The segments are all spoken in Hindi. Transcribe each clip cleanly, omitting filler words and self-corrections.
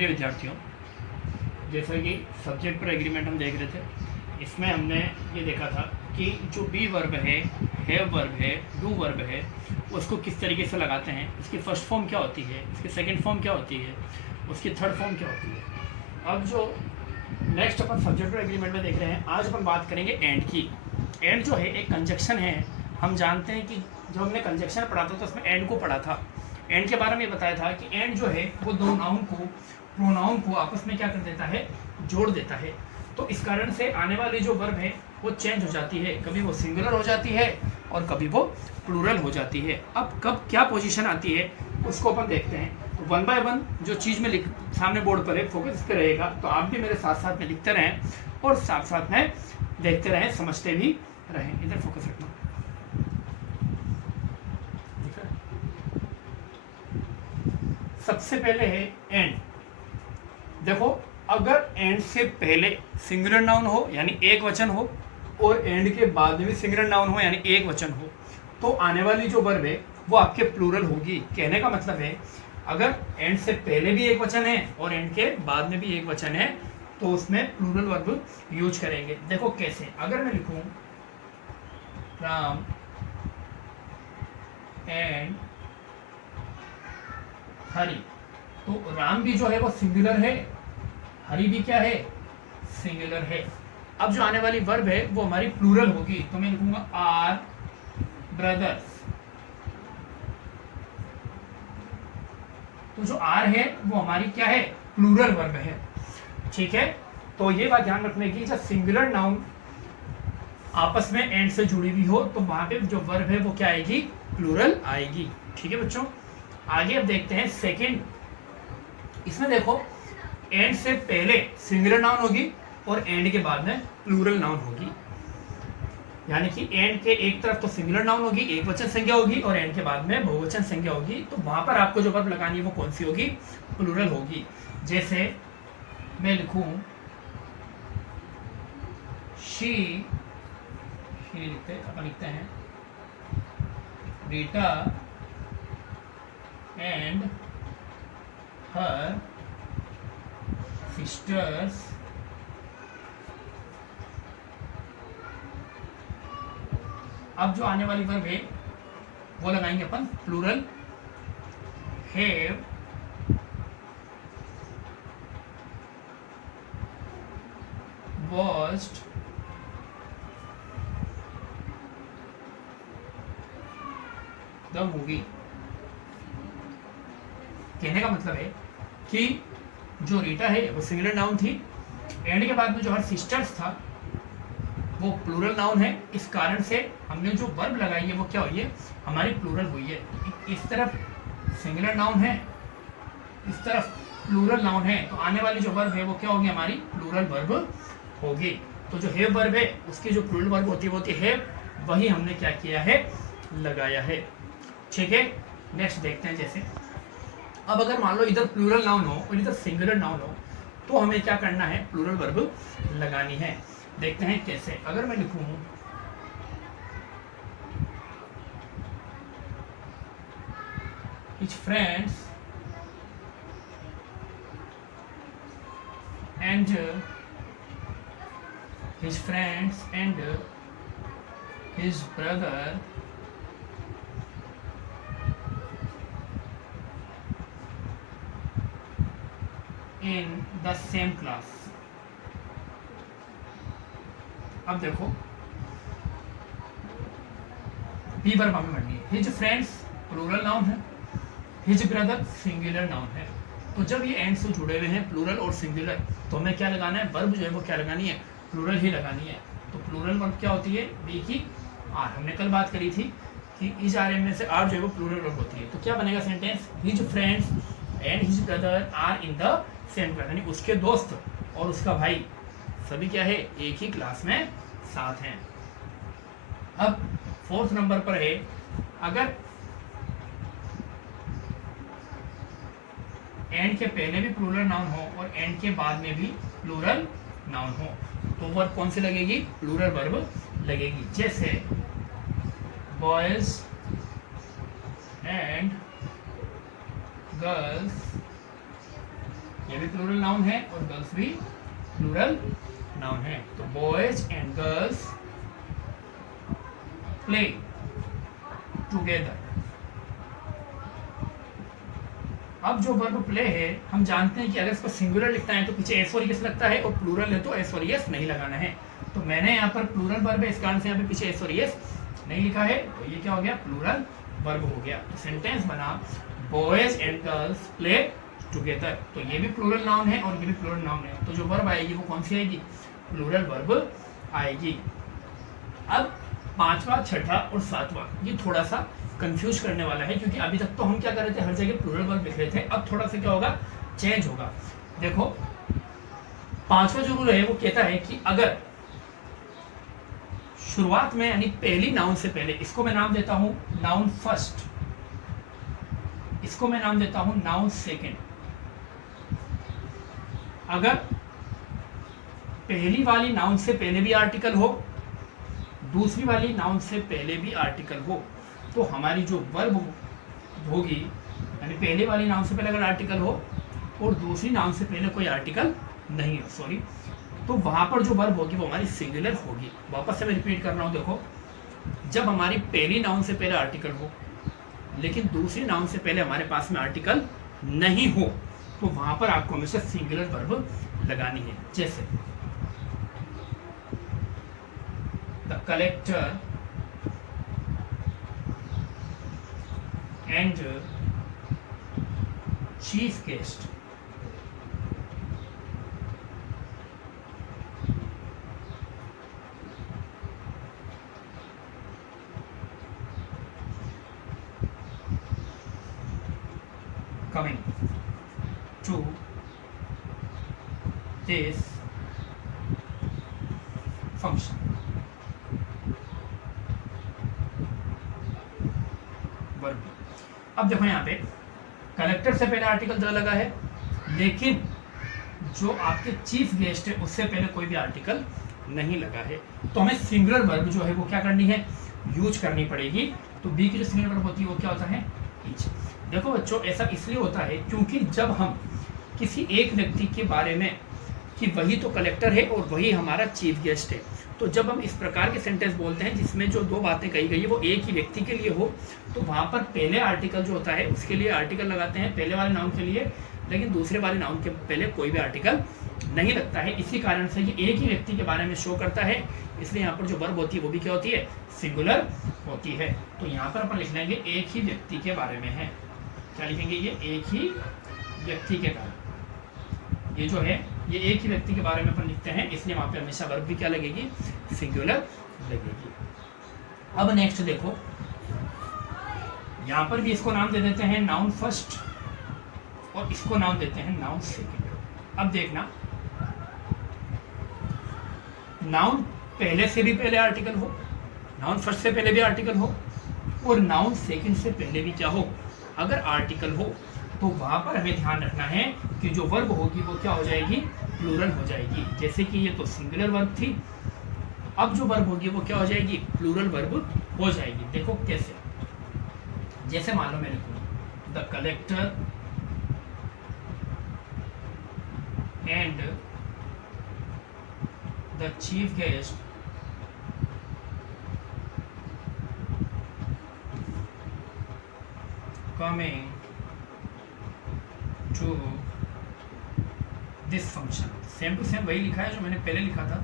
प्रिय विद्यार्थियों, जैसा कि सब्जेक्ट पर एग्रीमेंट हम देख रहे थे, इसमें हमने ये देखा था कि जो बी वर्ब है, हैव वर्ब है, डू वर्ब है, उसको किस तरीके से लगाते हैं, इसकी फर्स्ट फॉर्म क्या होती है, इसकी सेकंड फॉर्म क्या होती है, उसकी थर्ड फॉर्म क्या होती है। अब जो नेक्स्ट अपन सब्जेक्ट पर एग्रीमेंट में देख रहे हैं, आज अपन बात करेंगे एंड की। एंड जो है एक कंजक्शन है। हम जानते हैं कि जब हमने कंजक्शन पढ़ा था तो उसमें एंड को पढ़ा था। एंड के बारे में ये बताया था कि एंड जो है वो दो नाउन को, प्रोनाउन को आपस में क्या कर देता है, जोड़ देता है। तो इस कारण से आने वाली जो वर्ब है वो चेंज हो जाती है, कभी वो सिंगुलर हो जाती है और कभी वो प्लूरल हो जाती है। अब कब क्या पोजीशन आती है उसको अपन देखते हैं। तो वन बाय वन जो चीज़ में सामने बोर्ड पर है, फोकस इस पर रहेगा, तो आप भी मेरे साथ साथ में लिखते रहें और साथ साथ में देखते रहें, समझते भी रहें। इधर फोकस रखना। सबसे पहले है एंड। देखो, अगर एंड से पहले सिंगुलर नाउन हो यानी एक वचन हो और एंड के बाद में भी सिंगुलर नाउन हो यानी एक वचन हो, तो आने वाली जो वर्ब है वो आपके प्लूरल होगी। कहने का मतलब है, अगर एंड से पहले भी एक वचन है और एंड के बाद में भी एक वचन है तो उसमें प्लूरल वर्ब यूज करेंगे। देखो कैसे, अगर मैं लिखूं राम एंड हरि, तो राम भी जो है वो सिंगुलर है, हरि भी क्या है, सिंगुलर है। अब जो आने वाली वर्ब है वो हमारी प्लूरल होगी, तो मैं लिखूंगा आर ब्रदर्स। तो जो आर है वो हमारी क्या है, प्लूरल वर्ब है। ठीक है, तो ये बात ध्यान रखने की, जब सिंगुलर नाउन आपस में एंड से जुड़ी हुई हो तो वहां पे जो वर्ब है वो क्या आएगी, प्लूरल आएगी। ठीक है बच्चों, आगे अब देखते हैं सेकंड। इसमें देखो, एंड से पहले सिंगुलर नाउन होगी और एंड के बाद में प्लूरल नाउन होगी। यानी कि एंड के एक तरफ तो सिंगुलर नाउन होगी, एक वचन संज्ञा होगी, और एंड के बाद में बहुवचन संज्ञा होगी। तो वहां पर आपको जो वर्ब लगानी है वो कौन सी होगी, प्लूरल होगी। जैसे मैं लिखूं शी, लिखते हैं रीटा एंड हर सिस्टर्स अब जो आने वाली वर्ब है वो लगाएंगे अपन plural, have watched the movie. कहने का मतलब है कि जो रीटा है वो सिंगुलर नाउन थी, एंड के बाद में जो हर सिस्टर्स था वो प्लूरल नाउन है। इस कारण से हमने जो वर्ब लगाई है वो क्या हुई है, हमारी प्लूरल हुई है। इस तरफ सिंगुलर नाउन है, इस तरफ प्लूरल नाउन है, तो आने वाली जो वर्ब है वो क्या होगी, हमारी प्लूरल वर्ब होगी। तो जो हैव वर्ब है उसकी जो प्लूरल वर्ब होती है वही हमने क्या किया है, लगाया है। ठीक है, नेक्स्ट देखते हैं। जैसे अब अगर मान लो इधर प्लूरल नाउन हो और इधर सिंगुलर नाउन हो तो हमें क्या करना है, प्लूरल वर्ब लगानी है। देखते हैं कैसे। अगर मैं लिखूं his friends and his brother in the same class। अब देखो, बी वर्ब हमें बननी है। हिज फ्रेंड्स प्लूरल नाउन है, हिज ब्रदर सिंगुलर नाउन है। तो जब ये एंड से जुड़े हुए हैं प्लूरल और सिंगुलर, तो हमें क्या लगाना है, वर्ब जो है वो क्या लगानी है, प्लूरल ही लगानी है। तो प्लूरल वर्ब क्या होती है, बी की आर। हमने कल बात करी थी कि इस आर में से आर जो है वो प्लूरल वर्ब होती है। तो क्या बनेगा sentence, his friends and his brother are in the same class, यानी उसके दोस्त और उसका भाई सभी क्या है, एक ही क्लास में साथ हैं। अब फोर्थ नंबर पर है, अगर एंड के पहले भी प्लूरल नाउन हो और एंड के बाद में भी प्लूरल नाउन हो तो वर्ब कौन सी लगेगी, प्लूरल वर्ब लगेगी। जैसे बॉयज एंड गर्ल्स ये भी प्लूरल नाउन है और गर्ल्स भी प्लूरल नाउन है। तो boys and girls play together. अब जो वर्ब प्ले है हम जानते हैं कि अगर इसको सिंगुलर लिखना है तो पीछे एस और यस लगता है और प्लूरल है तो एस और यस नहीं लगाना है। तो मैंने यहाँ पर प्लूरल वर्ब है, इस कारण से यहाँ पे पीछे एस और यस नहीं लिखा है, तो ये क्या हो गया, प्लूरल वर्ब हो गया। तो सेंटेंस बना boys and girls play together. तो ये भी प्लूरल नाउन है और ये भी प्लूरल नाउन है, तो जो वर्ब आएगी वो कौन सी आएगी, प्लूरल वर्ब आएगी। अब पांचवा, छठा और सातवां ये थोड़ा सा कंफ्यूज करने वाला है, क्योंकि अभी तक तो हम क्या कर रहे थे, हर जगह प्लूरल वर्ब लिख रहे थे। अब थोड़ा सा क्या होगा, चेंज होगा। देखो पांचवा जो रूल है वो कहता है कि अगर शुरुआत में यानी पहली नाउन से पहले, इसको मैं नाम देता हूं नाउन फर्स्ट, इसको मैं नाम देता हूं नाउन सेकेंड। अगर पहली वाली नाउन से पहले भी आर्टिकल हो, दूसरी वाली नाउन से पहले भी आर्टिकल हो, तो हमारी जो वर्ब होगी, यानी पहले वाली नाउन से पहले अगर आर्टिकल हो और दूसरी नाउन से पहले कोई आर्टिकल नहीं हो, सॉरी, तो वहां पर जो वर्ब होगी वो हमारी सिंगुलर होगी। वापस से मैं रिपीट कर रहा हूं, देखो जब हमारी पहली नाउन से पहले आर्टिकल हो लेकिन दूसरी नाउन से पहले हमारे पास में आर्टिकल नहीं हो, तो वहां पर आपको हमेशा सिंगुलर वर्ब लगानी है। जैसे the collector and chief guest coming to this function। Verb. अब देखो यहाँ पे कलेक्टर से पहले आर्टिकल द लगा है, लेकिन जो आपके चीफ गेस्ट है उससे पहले कोई भी आर्टिकल नहीं लगा है, तो हमें सिंगुलर वर्ब जो है वो क्या करनी है, यूज करनी पड़ेगी। तो बी की जो सिंगुलर वर्ब होती है वो क्या होता है, ईच। देखो बच्चों ऐसा इसलिए होता है क्योंकि जब हम किसी एक व्यक्ति के बारे में कि वही तो कलेक्टर है और वही हमारा चीफ गेस्ट है, तो जब हम इस प्रकार के सेंटेंस बोलते हैं जिसमें जो दो बातें कही गई है वो एक ही व्यक्ति के लिए हो, तो वहाँ पर पहले आर्टिकल जो होता है उसके लिए आर्टिकल लगाते हैं पहले वाले नाउन के लिए, लेकिन दूसरे वाले नाउन के पहले कोई भी आर्टिकल नहीं लगता है। इसी कारण से ये एक ही व्यक्ति के बारे में शो करता है, इसलिए यहाँ पर जो वर्ब होती है वो भी क्या होती है, सिंगुलर होती है। तो यहाँ पर अपन लिख लेंगे एक ही व्यक्ति के बारे में है, क्या लिखेंगे, ये एक ही व्यक्ति के कारण, ये जो है ये एक ही व्यक्ति के बारे में अपन लिखते हैं, इसलिए वहाँ पे हमेशा वर्ब भी क्या लगेगी, सिंगुलर लगेगी। अब नेक्स्ट देखो, यहाँ पर भी इसको नाम दे देते हैं नाउन फर्स्ट और इसको नाम देते हैं नाउन सेकंड। अब देखना, नाउन पहले से भी पहले आर्टिकल हो, नाउन फर्स्ट से पहले भी आर्टिकल हो और नाउन सेकंड से पहले भी क्या हो, अगर आर्टिकल हो, तो वहां पर हमें ध्यान रखना है कि जो वर्ब होगी वो क्या हो जाएगी, प्लूरल हो जाएगी। जैसे कि ये तो सिंगुलर वर्ब थी, अब जो वर्ब होगी वो क्या हो जाएगी, प्लूरल वर्ब हो जाएगी। देखो कैसे, जैसे मान लो मैं लिखूं the collector and the chief guest coming to this function। Same to same वही लिखा है जो मैंने पहले लिखा था,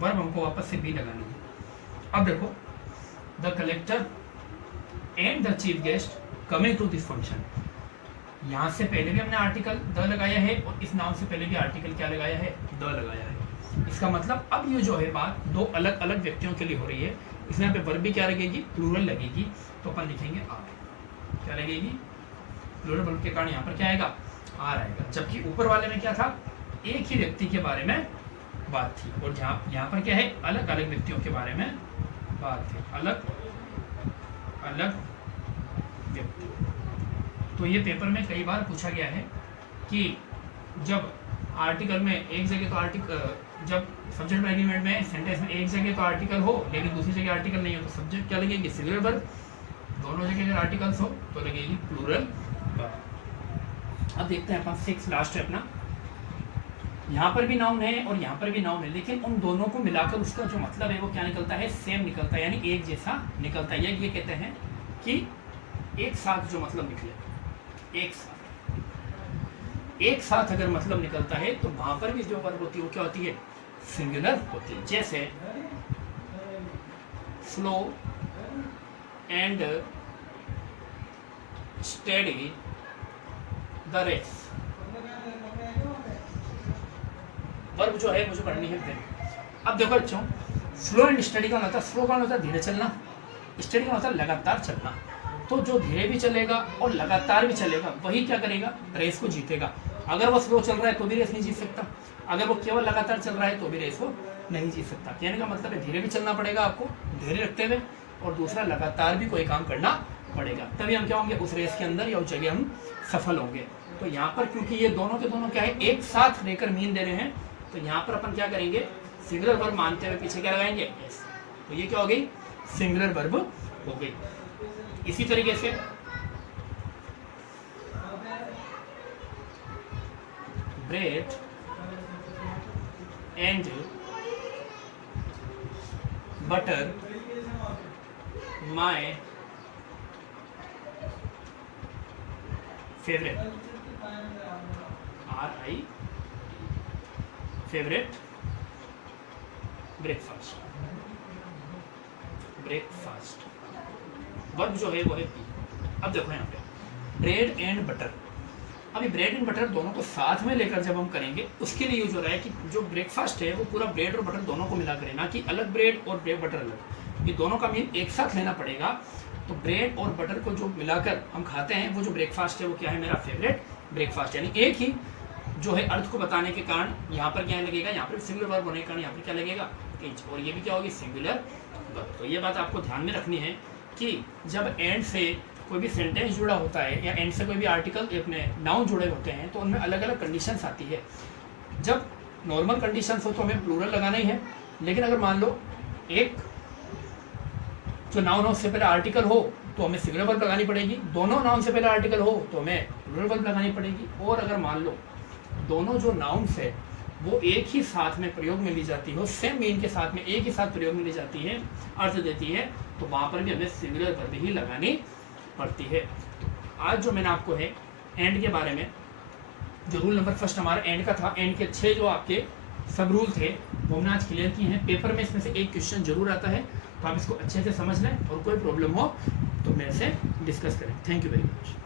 वर्ब हमको वापस से भी लगानी है। अब देखो the collector and the chief guest coming to this function, यहाँ से पहले भी हमने आर्टिकल द लगाया है और इस नाउन से पहले भी आर्टिकल क्या लगाया है, द लगाया है। इसका मतलब अब ये जो है बात दो अलग अलग व्यक्तियों के लिए हो रही है, इसमें यहाँ पे वर्ब भी क्या लगेगी, प्लूरल लगेगी। तो अपन लिखेंगे आर, क्या लगेगी, प्लूरल वर्ब के कारण यहाँ पर क्या आएगा, आर आएगा। जबकि ऊपर वाले में क्या था, एक ही व्यक्ति के बारे में बात थी, और यहाँ पर क्या है, अलग अलग व्यक्तियों के बारे में बात थी, अलग अलग व्यक्ति। तो ये पेपर में कई बार पूछा गया है कि जब आर्टिकल में एक जगह तो आर्टिकल, जब सब्जेक्ट एग्रीमेंट में सेंटेंस में एक जगह तो आर्टिकल हो लेकिन दूसरी जगह आर्टिकल नहीं हो, तो सब्जेक्ट क्या लगेगी, सिंगुलर वर्ब। दोनों जगह अगर आर्टिकल्स हो तो लगेगी प्लूरल वर्ब। अब देखते हैं अपन 6 लास्ट है अपना। यहाँ पर भी नाउन है और यहाँ पर भी नाउन है, लेकिन उन दोनों को मिलाकर उसका जो मतलब है वो क्या निकलता है, सेम निकलता है, यानी एक जैसा निकलता है। ये कहते हैं कि एक साथ जो मतलब निकले, एक साथ अगर मतलब निकलता है तो वहां पर भी जो वर्ब होती है वो क्या होती है, सिंगुलर होती है। जैसे slow and steady the race, verb जो है मुझे पढ़नी है फिर। अब देखो बच्चों, स्लो एंड स्टडी का मतलब, स्लो का मतलब धीरे चलना, स्टडी का मतलब लगातार चलना। तो जो धीरे भी चलेगा और लगातार भी चलेगा वही क्या करेगा, रेस को जीतेगा। अगर वो स्लो चल रहा है तो भी रेस नहीं जीत सकता, अगर वो केवल लगातार चल रहा है तो भी रेस को नहीं जीत सकता। कहने का मतलब है धीरे भी चलना पड़ेगा आपको, धैर्य रखते हुए, और दूसरा लगातार भी कोई काम करना पड़ेगा, तभी हम क्या होंगे, उस रेस के अंदर या उस जगह हम सफल होंगे। तो यहाँ पर क्योंकि ये दोनों के दोनों क्या है, एक साथ लेकर मीन दे रहे हैं, तो यहाँ पर अपन क्या करेंगे, सिंगुलर वर्ब मानते हुए पीछे क्या लगाएंगे, एस। तो ये क्या हो गई, सिंगुलर वर्ब हो गई। इसी तरीके से bread and butter my favourite, RI favourite breakfast, verb जो है वो है पी। अब देखो यहाँ पे ब्रेड एंड बटर, अभी ब्रेड एंड बटर दोनों को साथ में लेकर जब हम करेंगे उसके लिए यूज हो रहा है कि जो ब्रेकफास्ट है वो पूरा ब्रेड और बटर दोनों को मिला करें, ना कि अलग ब्रेड और ब्रेड बटर अलग। ये दोनों का मीन एक साथ लेना पड़ेगा। तो ब्रेड और बटर को जो मिलाकर हम खाते हैं वो जो ब्रेकफास्ट है वो क्या है, मेरा फेवरेट ब्रेकफास्ट। यानी एक ही जो है अर्थ को बताने के कारण यहाँ पर क्या लगेगा, यहाँ पर सिंगुलर वर्ब होने के कारण यहाँ पर क्या लगेगा, इज, और ये भी क्या होगी, सिंगुलर वर्ब। तो ये बात आपको ध्यान में रखनी है कि जब एंड से कोई भी सेंटेंस जुड़ा होता है या एंड से कोई भी आर्टिकल अपने नाउन जुड़े होते हैं तो उनमें अलग अलग कंडीशंस आती है। जब नॉर्मल कंडीशंस हो तो हमें प्लूरल लगाना ही है, लेकिन अगर मान लो एक जो नाउन हो उससे पहले आर्टिकल हो तो हमें सिंगुलर वर्ब लगानी पड़ेगी, दोनों नाउन से पहले आर्टिकल हो तो हमें प्लूरल वर्ब लगानी पड़ेगी। और अगर मान लो दोनों जो नाउन्स है वो एक ही साथ में प्रयोग में ली जाती हो, सेम मीन के साथ में एक ही साथ प्रयोग में ली जाती है, अर्थ देती है, तो वहाँ पर भी हमें सिंगुलर वर्ब ही लगानी पड़ती है। तो आज जो मैंने आपको है एंड के बारे में, जो रूल नंबर फर्स्ट हमारा एंड का था, एंड के 6 जो आपके सब रूल थे वो हमने आज क्लियर किए हैं। पेपर में इसमें से एक क्वेश्चन जरूर आता है, तो आप इसको अच्छे से समझ लें और कोई प्रॉब्लम हो तो मेरे से डिस्कस करें। Thank you very much.